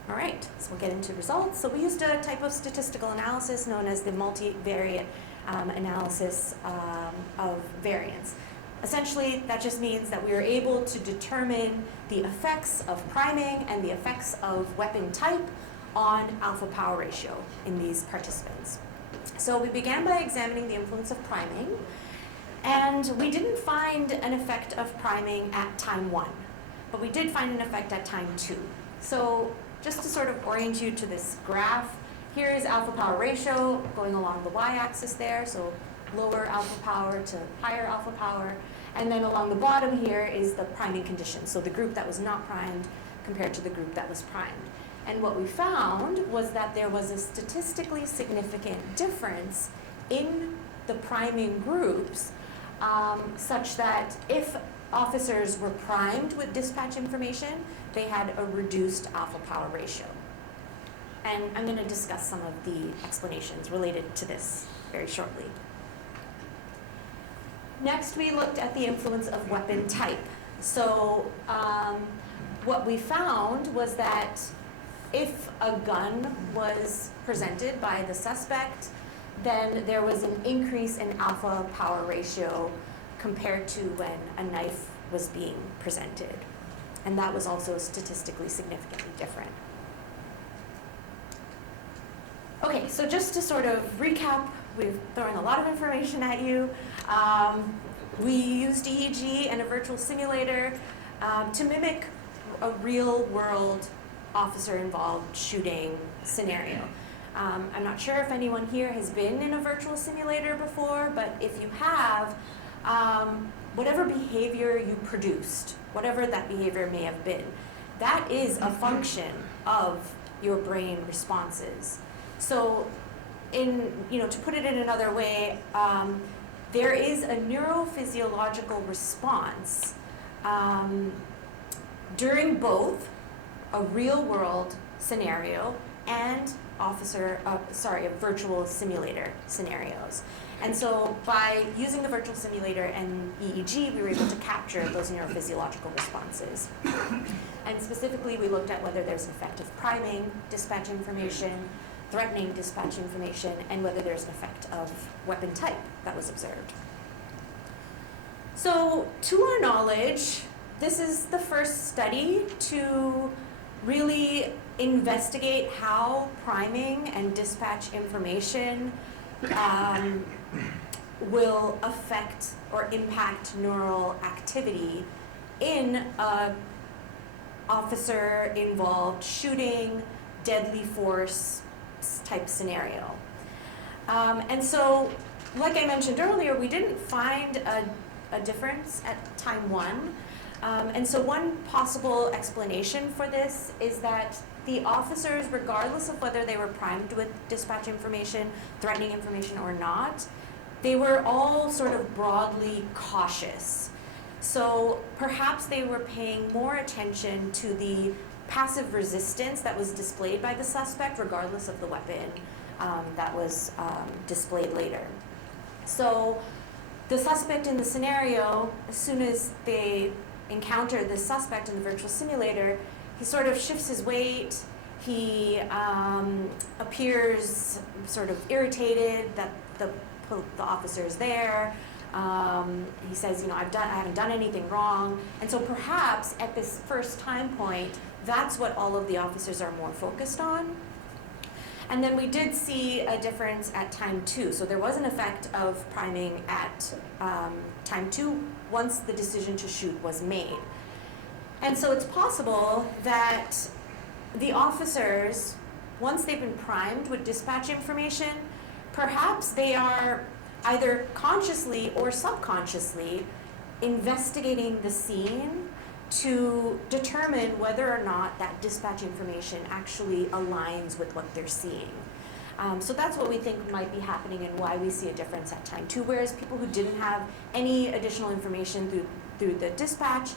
All right, so we'll get into results. So we used a type of statistical analysis known as the multivariate analysis of variance. Essentially, that just means that we were able to determine the effects of priming and the effects of weapon type on alpha power ratio in these participants. So we began by examining the influence of priming, and we didn't find an effect of priming at time 1, but we did find an effect at time 2. So just to sort of orient you to this graph, here is alpha power ratio going along the y-axis there, so lower alpha power to higher alpha power. And then along the bottom here is the priming condition, so the group that was not primed compared to the group that was primed. And what we found was that there was a statistically significant difference in the priming groups, such that if officers were primed with dispatch information, they had a reduced alpha power ratio. And I'm going to discuss some of the explanations related to this very shortly. Next, we looked at the influence of weapon type. So what we found was that if a gun was presented by the suspect, then there was an increase in alpha power ratio compared to when a knife was being presented. And that was also statistically significantly different. Okay, so just to sort of recap, we've thrown a lot of information at you. We used EEG and a virtual simulator to mimic a real-world officer-involved shooting scenario. I'm not sure if anyone here has been in a virtual simulator before, but if you have, whatever behavior you produced, whatever that behavior may have been, that is a function of your brain responses. So to put it in another way, there is a neurophysiological response during both a real-world scenario and virtual simulator scenarios. And so by using the virtual simulator and EEG, we were able to capture those neurophysiological responses. And specifically, we looked at whether there's an effect of priming dispatch information, threatening dispatch information, and whether there's an effect of weapon type that was observed. So to our knowledge, this is the first study to really investigate how priming and dispatch information will affect or impact neural activity in a officer-involved shooting, deadly force type scenario. And so, like I mentioned earlier, we didn't find a difference at time 1. And so one possible explanation for this is that the officers, regardless of whether they were primed with dispatch information, threatening information or not, they were all sort of broadly cautious. So perhaps they were paying more attention to the passive resistance that was displayed by the suspect, regardless of the weapon that was displayed later. So the suspect in the scenario, as soon as they encounter this suspect in the virtual simulator, he sort of shifts his weight. He appears sort of irritated that the officer is there. He says, I haven't done anything wrong. And so perhaps at this first time point, that's what all of the officers are more focused on. And then we did see a difference at time 2. So there was an effect of priming at time 2 once the decision to shoot was made. And so it's possible that the officers, once they've been primed with dispatch information, perhaps they are either consciously or subconsciously investigating the scene to determine whether or not that dispatch information actually aligns with what they're seeing. So that's what we think might be happening and why we see a difference at time 2, whereas people who didn't have any additional information through the dispatch,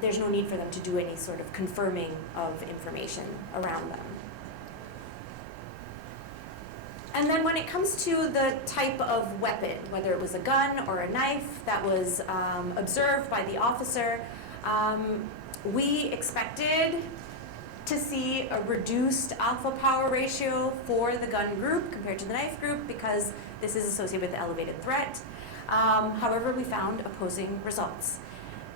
there's no need for them to do any sort of confirming of information around them. And then when it comes to the type of weapon, whether it was a gun or a knife that was observed by the officer, we expected to see a reduced alpha power ratio for the gun group compared to the knife group because this is associated with elevated threat. However, we found opposing results.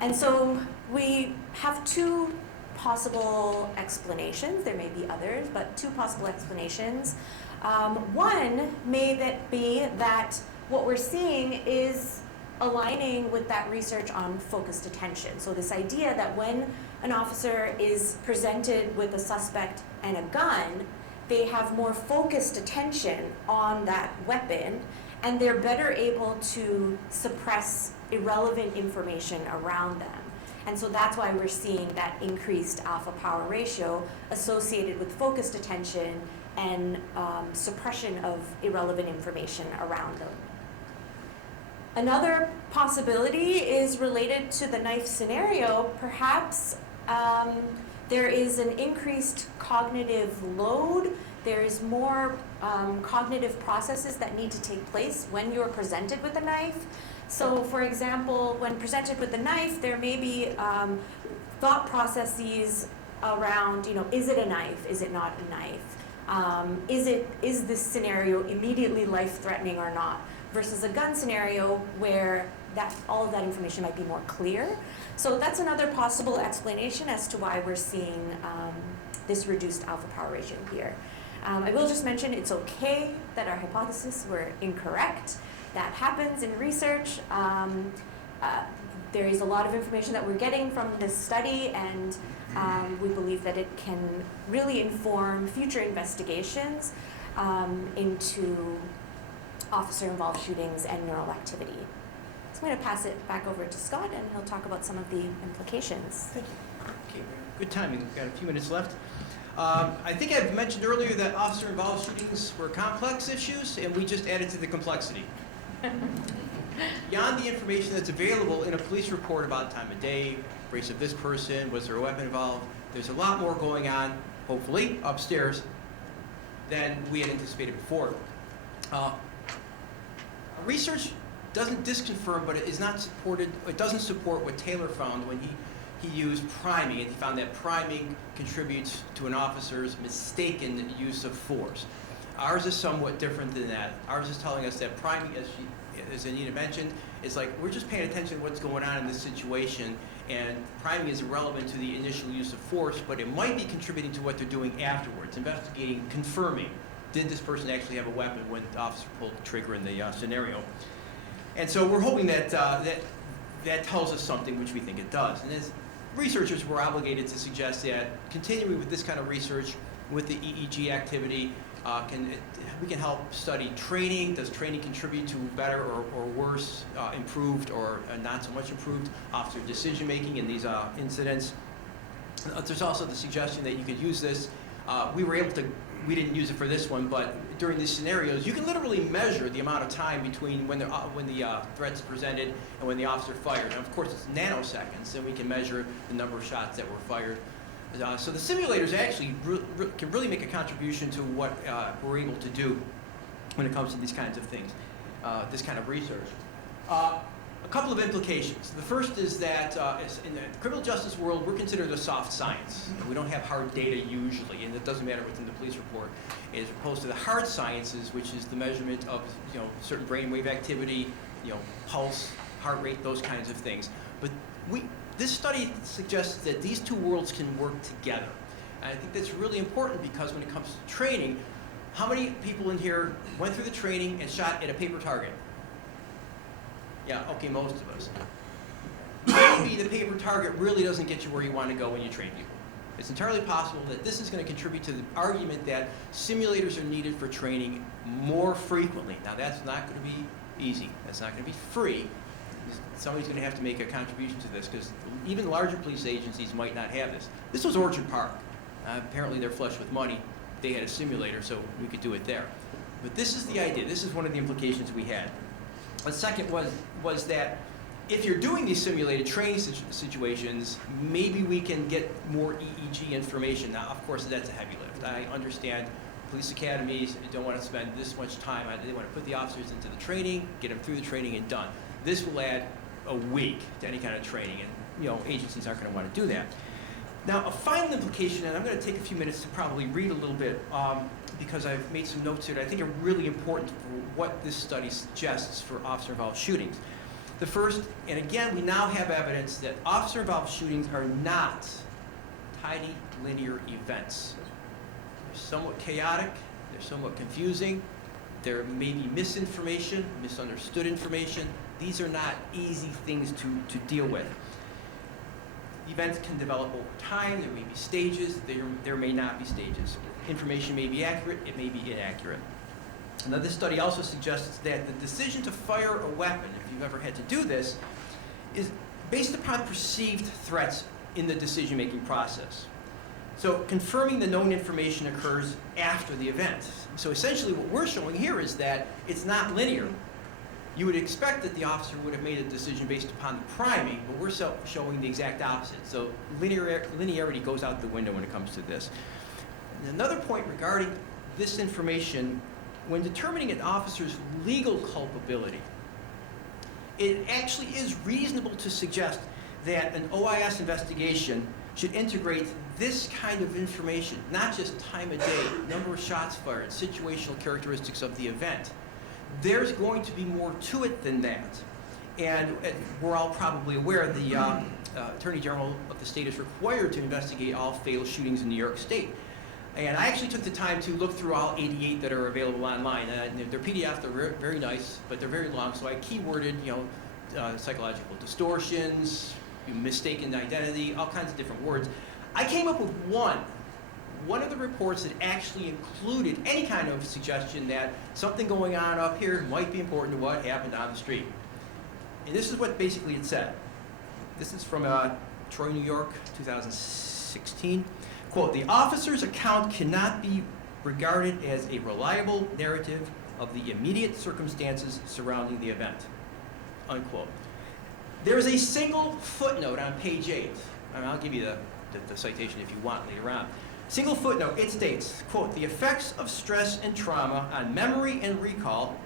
And so we have 2 possible explanations. There may be others, but 2 possible explanations. One may be that what we're seeing is aligning with that research on focused attention. So this idea that when an officer is presented with a suspect and a gun, they have more focused attention on that weapon, and they're better able to suppress irrelevant information around them. And so that's why we're seeing that increased alpha power ratio associated with focused attention and suppression of irrelevant information around them. Another possibility is related to the knife scenario. Perhaps there is an increased cognitive load. There's more cognitive processes that need to take place when you're presented with a knife. So for example, when presented with a knife, there may be thought processes around, is it a knife? Is it not a knife? Is this scenario immediately life-threatening or not? Versus a gun scenario where all of that information might be more clear. So that's another possible explanation as to why we're seeing this reduced alpha power ratio here. I will just mention it's okay that our hypotheses were incorrect. That happens in research. There is a lot of information that we're getting from this study, and we believe that it can really inform future investigations into officer-involved shootings and neural activity. So I'm going to pass it back over to Scott, and he'll talk about some of the implications. Thank you. Okay, good timing. We've got a few minutes left. I think I've mentioned earlier that officer-involved shootings were complex issues, and we just added to the complexity. beyond the information that's available in a police report about time of day, race of this person, was there a weapon involved, there's a lot more going on, hopefully, upstairs than we had anticipated before. Research doesn't disconfirm, but it is not supported. It doesn't support what Taylor found when he used priming, and he found that priming contributes to an officer's mistaken use of force. Ours is somewhat different than that. Ours is telling us that priming, as Anita mentioned, is like we're just paying attention to what's going on in this situation, and priming is irrelevant to the initial use of force, but it might be contributing to what they're doing afterwards, investigating, confirming, did this person actually have a weapon when the officer pulled the trigger in the scenario. And so we're hoping that that tells us something, which we think it does. And as researchers, we're obligated to suggest that continuing with this kind of research with the EEG activity, we can help study training. Does training contribute to better or worse, improved or not so much improved officer decision making in these incidents? There's also the suggestion that you could use this. We didn't use it for this one, but during these scenarios, you can literally measure the amount of time between when the threat's presented and when the officer fired. And of course, it's nanoseconds, and we can measure the number of shots that were fired. So the simulators actually can really make a contribution to what we're able to do when it comes to these kinds of things, this kind of research. A couple of implications. The first is that in the criminal justice world, we're considered a soft science. We don't have hard data usually, and it doesn't matter what's in the police report, as opposed to the hard sciences, which is the measurement of certain brainwave activity, pulse, heart rate, those kinds of things. But this study suggests that these two worlds can work together. And I think that's really important because when it comes to training, how many people in here went through the training and shot at a paper target? Yeah, okay, most of us. Maybe the paper target really doesn't get you where you want to go when you train people. It's entirely possible that this is going to contribute to the argument that simulators are needed for training more frequently. Now, that's not going to be easy. That's not going to be free. Somebody's going to have to make a contribution to this because even larger police agencies might not have this. This was Orchard Park. Apparently, they're flush with money. They had a simulator, so we could do it there. But this is the idea. This is one of the implications we had. The second was that if you're doing these simulated training situations, maybe we can get more EEG information. Now, of course, that's a heavy lift. I understand police academies don't want to spend this much time. They want to put the officers into the training, get them through the training, and done. This will add a week to any kind of training, and agencies aren't going to want to do that. Now, a final implication, and I'm going to take a few minutes to probably read a little bit because I've made some notes here that I think are really important for what this study suggests for officer-involved shootings. The first, and again, we now have evidence that officer-involved shootings are not tidy, linear events. They're somewhat chaotic, they're somewhat confusing, there may be misinformation, misunderstood information. These are not easy things to deal with. Events can develop over time, there may be stages, there may not be stages. Information may be accurate, it may be inaccurate. Now, this study also suggests that the decision to fire a weapon, if you've ever had to do this, is based upon perceived threats in the decision-making process. So confirming the known information occurs after the event. So essentially what we're showing here is that it's not linear. You would expect that the officer would have made a decision based upon the priming, but we're showing the exact opposite. So linearity goes out the window when it comes to this. And another point regarding this information, when determining an officer's legal culpability, it actually is reasonable to suggest that an OIS investigation should integrate this kind of information, not just time of day, number of shots fired, situational characteristics of the event. There's going to be more to it than that. And we're all probably aware the Attorney General of the state is required to investigate all fatal shootings in New York State. And I actually took the time to look through all 88 that are available online. They're PDFs, they're very nice, but they're very long, so I keyworded, psychological distortions, mistaken identity, all kinds of different words. I came up with one of the reports that actually included any kind of suggestion that something going on up here might be important to what happened on the street. And this is what basically it said. This is from Troy, New York, 2016. Quote, "The officer's account cannot be regarded as a reliable narrative of the immediate circumstances surrounding the event." unquote. There is a single footnote on page 8, and I'll give you the citation if you want later on. Single footnote, it states, quote, "The effects of stress and trauma on memory and recall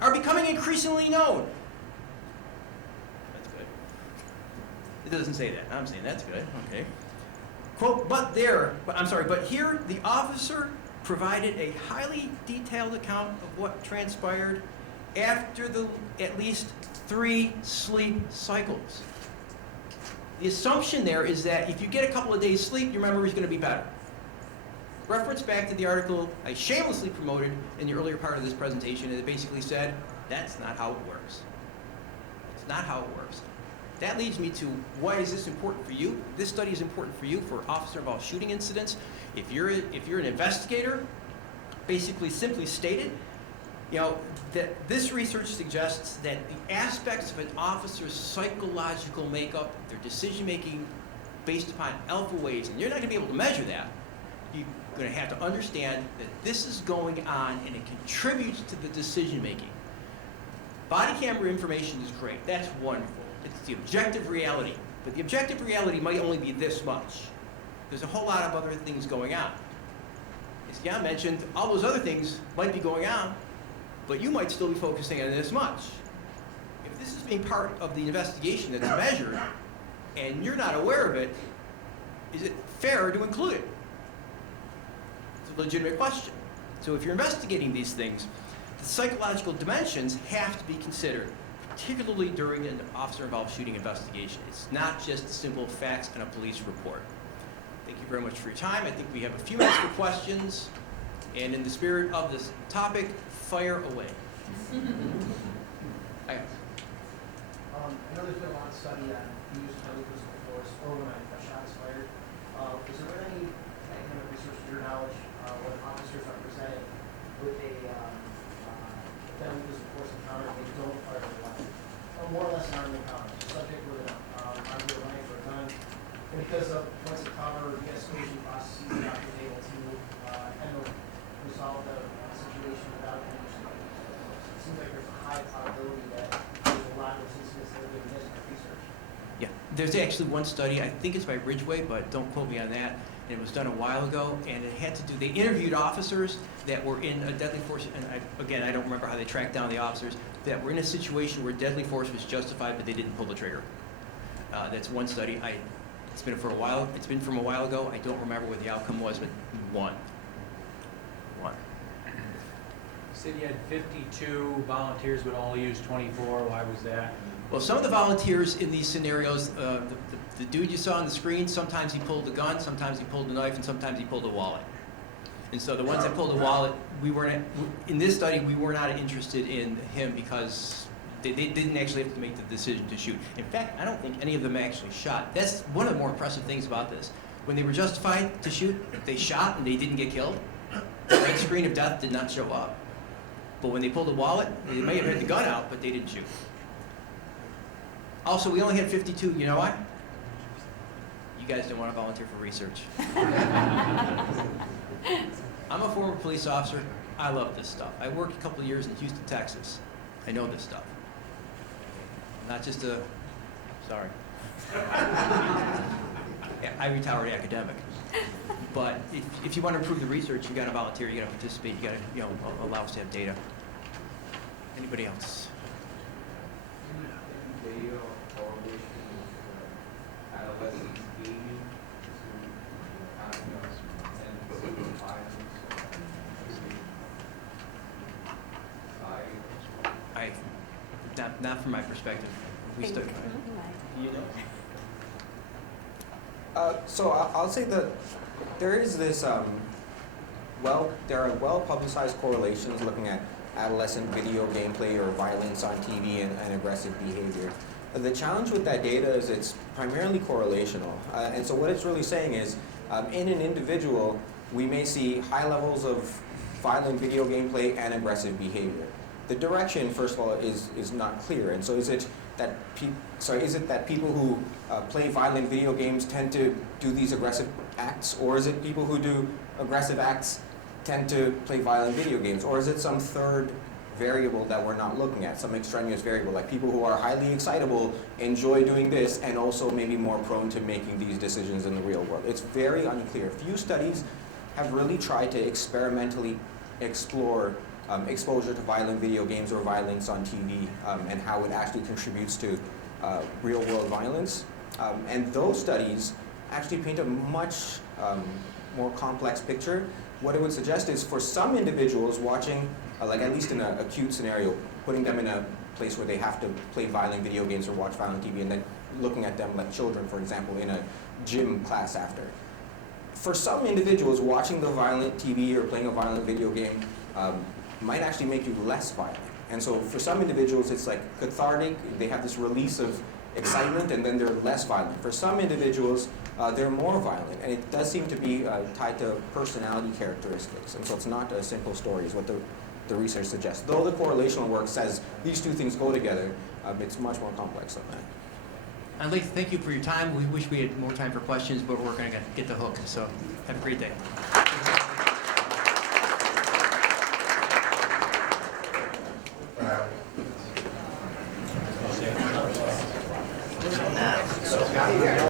are becoming increasingly known." That's good. It doesn't say that. I'm saying that's good. Okay. Quote, but here the officer provided a highly detailed account of what transpired after at least 3 sleep cycles. The assumption there is that if you get a couple of days sleep, your memory is going to be better. Reference back to the article I shamelessly promoted in the earlier part of this presentation, and it basically said, that's not how it works. It's not how it works. That leads me to, why is this important for you? This study is important for you for officer-involved shooting incidents. If you're an investigator, basically simply stated, that this research suggests that the aspects of an officer's psychological makeup, their decision-making based upon alpha waves, and you're not going to be able to measure that. You're going to have to understand that this is going on and it contributes to the decision-making. Body camera information is great. That's wonderful. It's the objective reality. But the objective reality might only be this much. There's a whole lot of other things going on. As Jan mentioned, all those other things might be going on, but you might still be focusing on this much. If this is being part of the investigation that's measured, and you're not aware of it, is it fair to include it? It's a legitimate question. So if you're investigating these things, the psychological dimensions have to be considered, particularly during an officer-involved shooting investigation. It's not just simple facts and a police report. Thank you very much for your time. I think we have a few minutes for questions, and in the spirit of this topic, fire away. I know there's been a lot of study on the use of deadly physical force or when a shot is fired. Is there any academic research, to your knowledge, when officers are presented with a deadly physical force encounter, they don't fire their weapon? Or more or less an armed encounter, subject with an armed with a knife or a gun. And because of once it covered, the escalation processes, the doctor is able to handle, resolve the situation without any use of deadly physical force. It seems like there's a high probability that there's a lot of instances that have been missed in research. Yeah, there's actually one study, I think it's by Ridgway, but don't quote me on that, and it was done a while ago, and it had to do, they interviewed officers that were in a deadly force, and again, I don't remember how they tracked down the officers, that were in a situation where deadly force was justified, but they didn't pull the trigger. That's one study. It's been from a while ago. I don't remember what the outcome was, but one. You said you had 52 volunteers, but only used 24. Why was that? Well, some of the volunteers in these scenarios, the dude you saw on the screen, sometimes he pulled the gun, sometimes he pulled the knife, and sometimes he pulled the wallet. And so the ones that pulled the wallet, in this study, we were not interested in him because they didn't actually have to make the decision to shoot. In fact, I don't think any of them actually shot. That's one of the more impressive things about this. When they were justified to shoot, they shot and they didn't get killed. The red screen of death did not show up. But when they pulled the wallet, they may have had the gun out, but they didn't shoot. Also, we only had 52. You know why? You guys didn't want to volunteer for research. I'm a former police officer. I love this stuff. I worked a couple of years in Houston, Texas. I know this stuff. Not just sorry. I retired academic. But if you want to improve the research, you got to volunteer, you got to participate, you got to allow us to have data. Anybody else? Video correlation with adolescents gaming and violence. Not from my perspective. We studied it. You know? So I'll say that there is this, there are well-publicized correlations looking at adolescent video gameplay or violence on TV and aggressive behavior. The challenge with that data is it's primarily correlational. And so what it's really saying is, in an individual, we may see high levels of violent video gameplay and aggressive behavior. The direction, first of all, is not clear. And so is it that people who play violent video games tend to do these aggressive acts, or is it people who do aggressive acts tend to play violent video games, or is it some third variable that we're not looking at, some extraneous variable, like people who are highly excitable enjoy doing this and also maybe more prone to making these decisions in the real world. It's very unclear. Few studies have really tried to experimentally explore exposure to violent video games or violence on TV and how it actually contributes to real world violence. And those studies actually paint a much more complex picture. What it would suggest is for some individuals watching, like at least in an acute scenario, putting them in a place where they have to play violent video games or watch violent TV and then looking at them like children, for example, in a gym class after. For some individuals, watching the violent TV or playing a violent video game might actually make you less violent. And so for some individuals, it's like cathartic. They have this release of excitement and then they're less violent. For some individuals, they're more violent. And it does seem to be tied to personality characteristics. And so it's not a simple story is what the research suggests. Though the correlational work says these two things go together, it's much more complex than that. I'd like to thank you for your time. We wish we had more time for questions, but we're going to get the hook. So have a great day.